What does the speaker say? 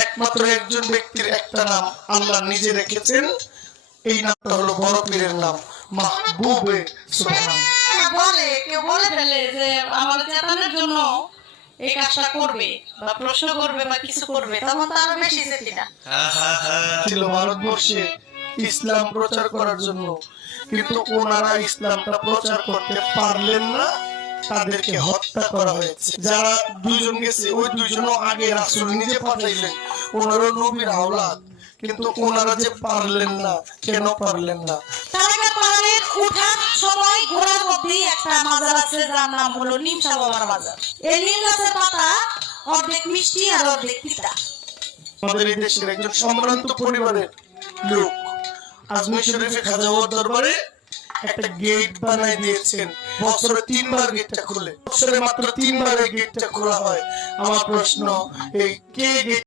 একমাত্র একজন ব্যক্তির একটা নাম আল্লাহ নিজে রেখেছেন, এই নামটা হলো বড় পীরের নাম মাহবুবে সুবহান। বলে কেউ বলে ফেলে যে আমার চেতনার জন্য এই কাজটা করবে বা প্রশ্ন করবে বা কিছু করবে, তখন তো আরো বেশি যেতি না ছিল ভারতবর্ষে ইসলাম প্রচার করার জন্য, কিন্তু ওনারা ইসলামটা প্রচার করতে পারলেন না, তাদেরকে হত্যা করা হয়েছে। যারা দুইজন গেছে ওই দুইজনও আগে রাসূল নিজে পাঠাইলেন, ওনারা নবীর আওলাদ, কিন্তু ওনারা যে পারলেন না, কেন পারলেন না? তারাকে পাহাড়ের উঠার সময় ঘোড়ার মধ্যেই একটা মাজার আছে যার নাম হলো নিমসা বাবার মাজার। এই নিম গাছের পাতা অর্ধেক মিষ্টি আর অর্ধেক তিতা। আমাদের এই দেশের একজন সম্ভ্রান্ত পরিবারের লোক আজমির শরীফে খাজা বাবার দরবারে একটা গেট বানাই দিয়েছেন, বছরে 3 বার গেটটা খুলে, বছরে মাত্র 3 বার এই গেটটা খোলা হয়। আমার প্রশ্ন, এই কে গেট